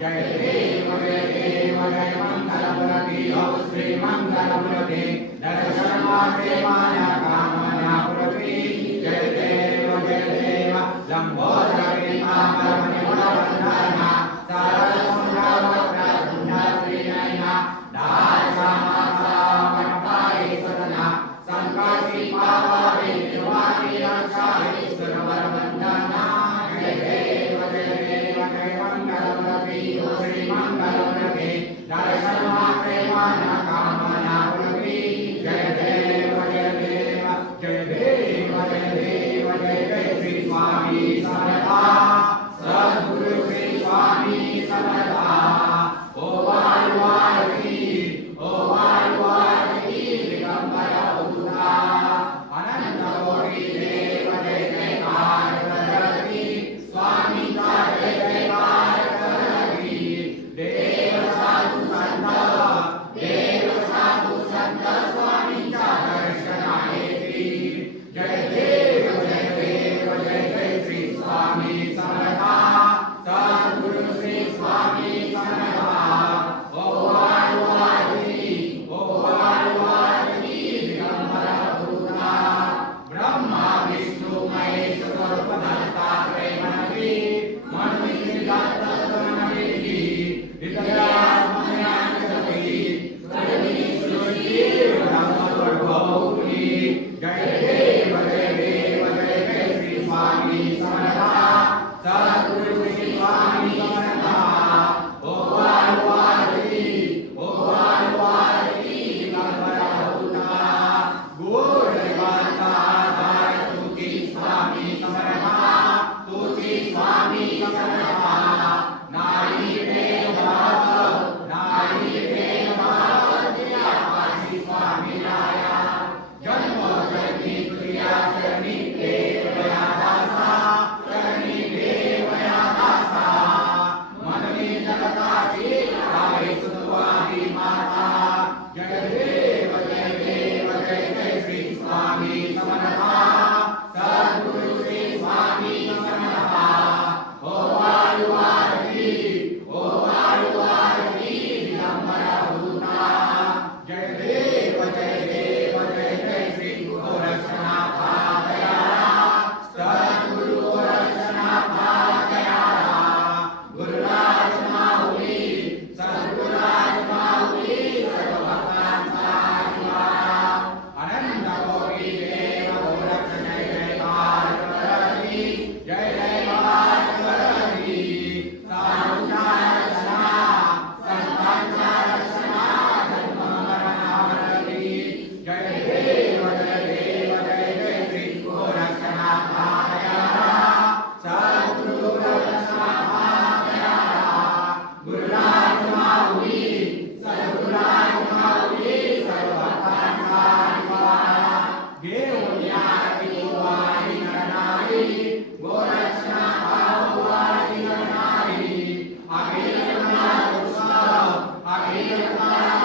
जय देव जय देव जय मङ्गलपुरति ॐ श्रीमङ्गलपुरति दर्शनमात्रे माया कामना पुरति जय देव जय देव लम्बोदरपि Amen.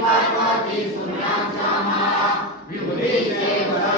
Parvati Sunyan Chamara, Vibhuti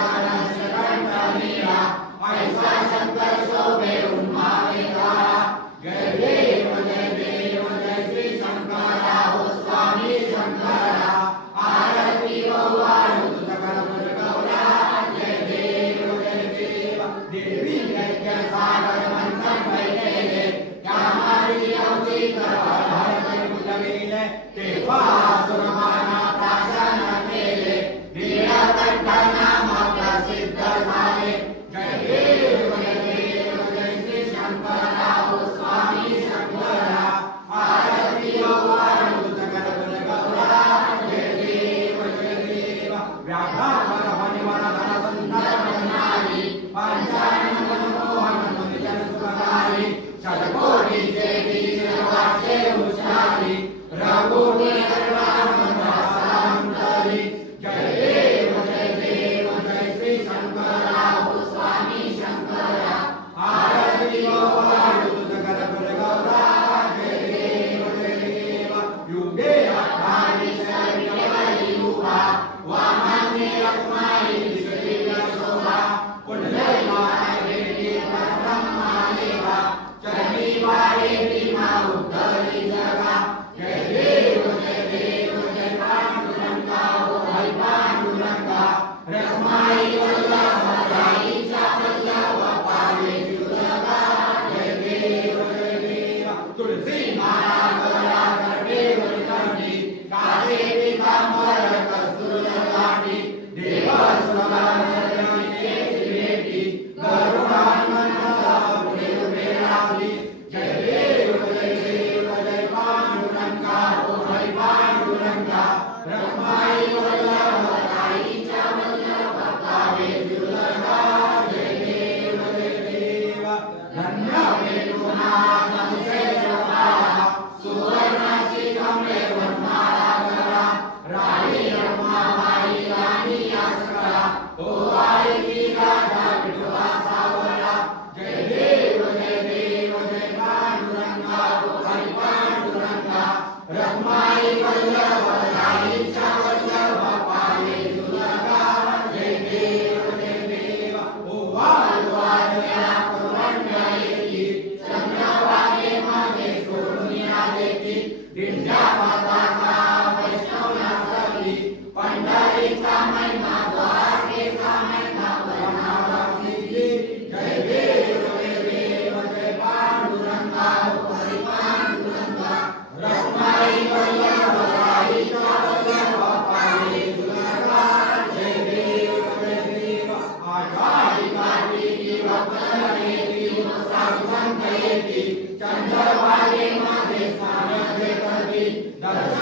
Amén.